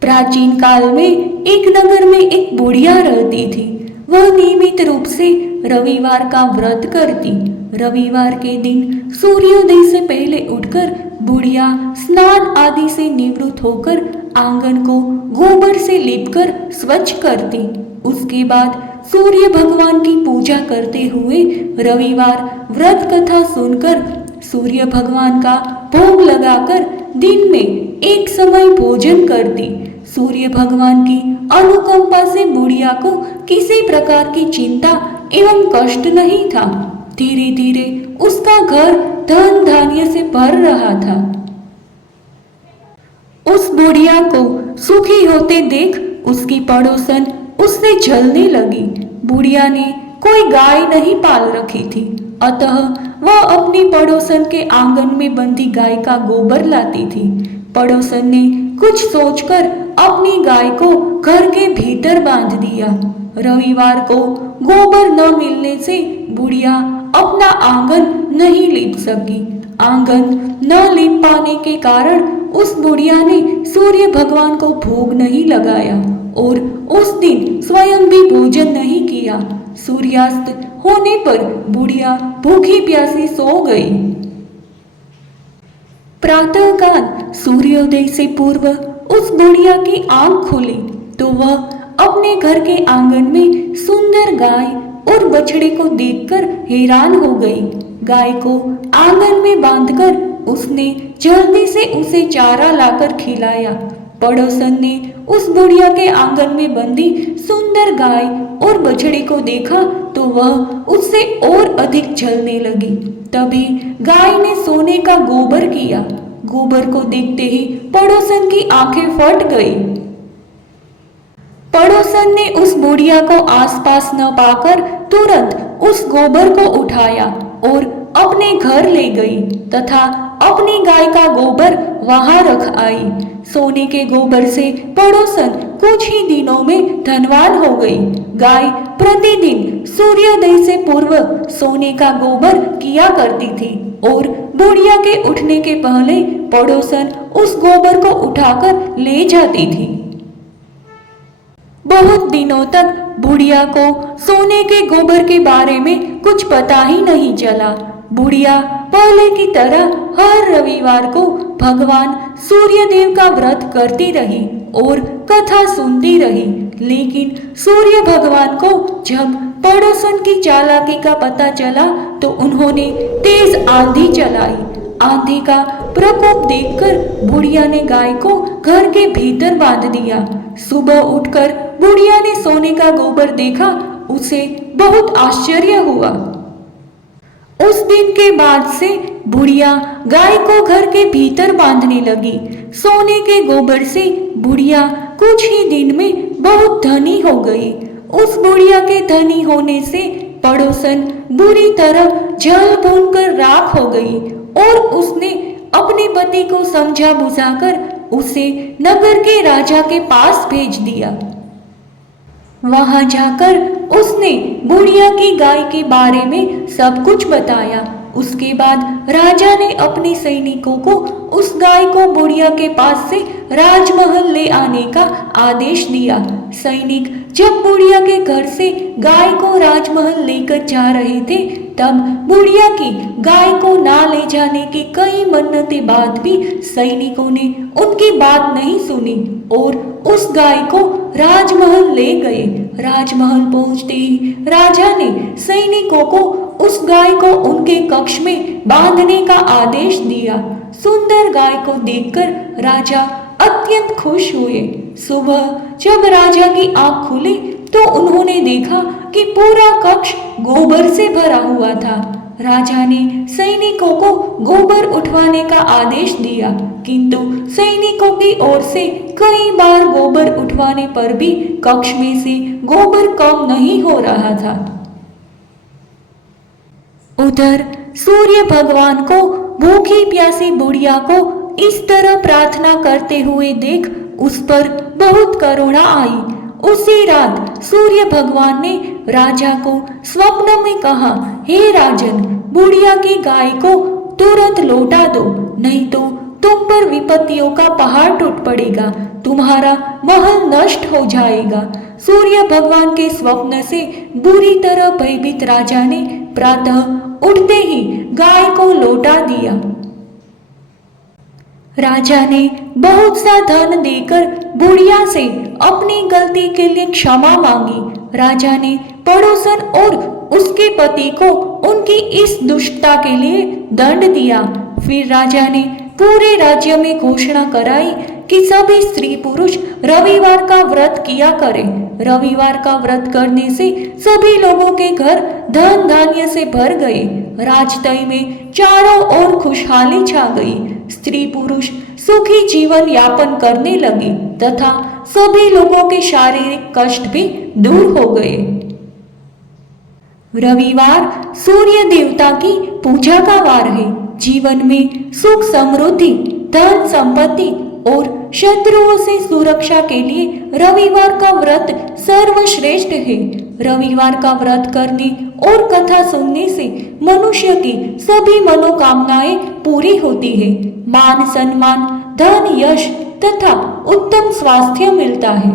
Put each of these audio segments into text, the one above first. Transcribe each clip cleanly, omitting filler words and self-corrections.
प्राचीन काल में एक नगर में एक बुढ़िया रहती थी। वह नियमित रूप से रविवार का व्रत करती। रविवार के दिन सूर्योदय से पहले उठकर बुढ़िया स्नान आदि से निवृत्त होकर आंगन को गोबर से लीपकर स्वच्छ करती। उसके बाद सूर्य भगवान की पूजा करते हुए रविवार व्रत कथा सुनकर सूर्य भगवान का भोग लगाकर दिन में एक समय भोजन करती। सूर्य भगवान की अनुकंपा से बुढ़िया को किसी प्रकार की चिंता एवं कष्ट नहीं था। धीरे धीरे उसका घर धन धान्य से भर रहा था। उस बुढ़िया को सुखी होते देख उसकी पड़ोसन उससे जलने लगी। बुढ़िया ने कोई गाय नहीं पाल रखी थी, अतः वह अपनी पड़ोसन के आंगन में बंधी गाय का गोबर लाती थी। पड़ोसन ने कुछ सोचकर अपनी गाय को घर के भीतर बांध दिया। रविवार को गोबर न मिलने से बुढ़िया अपना आंगन नहीं लीप सकी। आंगन न लीप पाने के कारण उस बुढ़िया ने सूर्य भगवान को भोग नहीं लगाया और उस दिन स्वयं भी भोजन नहीं किया। सूर्यास्त होने पर बुढ़िया भूखी प्यासी सो गई। प्रातःकाल सूर्योदय से पूर्व उस बुढ़िया की आंख खुली तो वह अपने घर के आंगन में सुंदर गाय और बछड़े को देखकर हैरान हो गई। गाय को आंगन में बांधकर उसने जल्दी से उसे चारा लाकर खिलाया। पड़ोसन ने उस बुढ़िया के आंगन में बंधी सुंदर गाय और बछड़े को देखा तो वह उससे और अधिक जलने लगी। तभी गाय ने सोने का गोबर किया। गोबर को देखते ही पड़ोसन की आंखें फट गई। पड़ोसन ने उस बुढ़िया को आसपास न पाकर तुरंत उस गोबर को उठाया और अपने घर ले गई तथा अपनी गाय का गोबर वहां रख आई। सोने के गोबर से पड़ोसन कुछ ही दिनों में धनवान हो गई। गाय प्रतिदिन सूर्योदय से पूर्व सोने का गोबर किया करती थी और बुढ़िया के उठने के पहले पड़ोसन उस गोबर को उठाकर ले जाती थी। बहुत दिनों तक बुढ़िया को सोने के गोबर के बारे में कुछ पता ही नहीं चला। बुढ़िया पहले की तरह हर रविवार को भगवान सूर्यदेव का व्रत करती रही और कथा सुनती रही। लेकिन सूर्य भगवान को जब पड़ोसन की चालाकी का पता चला तो उन्होंने तेज आंधी चलाई। आंधी का प्रकोप देखकर बुढ़िया ने गाय को घर के भीतर बांध दिया। सुबह उठकर बुढ़िया ने सोने का गोबर देखा। उसे बहुत आश्चर्य हुआ। उस दिन के बाद से बुढ़िया गाय को घर के भीतर बांधने लगी। सोने के गोबर से बुढ़िया कुछ ही दिन में बहुत धनी हो गई। उस बुढ़िया के धनी होने से पड़ोसन बुरी तरह जल भून कर राख हो गई और उसने अपने पति को समझा बुझाकर उसे नगर के राजा के पास भेज दिया। वहां जाकर उसने बुढ़िया की गाय के बारे में सब कुछ बताया। उसके बाद राजा ने अपने सैनिकों को उस गाय को बुढ़िया के पास से राजमहल ले आने का आदेश दिया। सैनिक जब बुढ़िया के घर से गाय को राजमहल लेकर जा रहे थे तब बुढ़िया की गाय को ना ले जाने की कई मन्नतें बाद भी सैनिकों ने उनकी बात नहीं सुनी और उस गाय को राजमहल ले गए। राजमहल पहुंचते ही राजा ने सैनिकों को उस गाय को उनके कक्ष में बांधने का आदेश दिया। सुंदर गाय को देखकर राजा अत्यंत खुश हुए। सुबह जब राजा की आंख खुली तो उन्होंने देखा कि पूरा कक्ष गोबर से भरा हुआ था। राजा ने सैनिकों को गोबर उठवाने का आदेश दिया, किंतु सैनिकों की ओर से कई बार गोबर उठवाने पर भी कक्ष में से गोबर कम नहीं हो रहा था। उधर सूर्य भगवान को भूखी प्यासी बुढ़िया को इस तरह प्रार्थना करते हुए देख उस पर बहुत करुणा आई। उसी रात सूर्य भगवान ने राजा को स्वप्न में कहा, हे राजन, बुढ़िया की गाय को तुरंत लौटा दो, नहीं तो तुम पर विपत्तियों का पहाड़ टूट पड़ेगा, तुम्हारा महल नष्ट हो जाएगा। सूर्य भगवान के स्वप्न से बुरी तरह भयभीत राजा ने प्रातः उठते ही गाय को लौटा दिया। राजा ने बहुत सा धन देकर बुढ़िया से अपनी गलती के लिए क्षमा मांगी। राजा ने पड़ोसन और उसके पति को उनकी इस दुष्टता के लिए दंड दिया। फिर राजा ने पूरे राज्य में घोषणा कराई कि सभी स्त्री पुरुष रविवार का व्रत किया करें। रविवार का व्रत करने से सभी लोगों के घर धन धान्य से भर गए। राजतय में चारों ओर खुशहाली छा गई। स्त्री पुरुष सुखी जीवन यापन करने लगे तथा सभी लोगों के शारीरिक कष्ट भी दूर हो गए। रविवार सूर्य देवता की पूजा का वार है। जीवन में सुख समृद्धि, धन संपत्ति और शत्रुओं से सुरक्षा के लिए रविवार का व्रत सर्वश्रेष्ठ है। रविवार का व्रत करने और कथा सुनने से मनुष्य की सभी मनोकामनाएं पूरी होती है। मान सम्मान, धन, यश तथा उत्तम स्वास्थ्य मिलता है।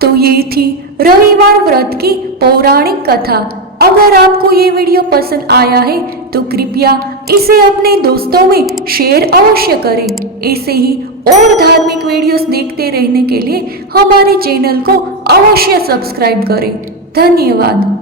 तो ये थी रविवार व्रत की पौराणिक कथा। अगर आपको ये वीडियो पसंद आया है तो कृपया इसे अपने दोस्तों में शेयर अवश्य करें। ऐसे ही और धार्मिक वीडियोस देखते रहने के लिए हमारे चैनल को अवश्य सब्सक्राइब करें। धन्यवाद।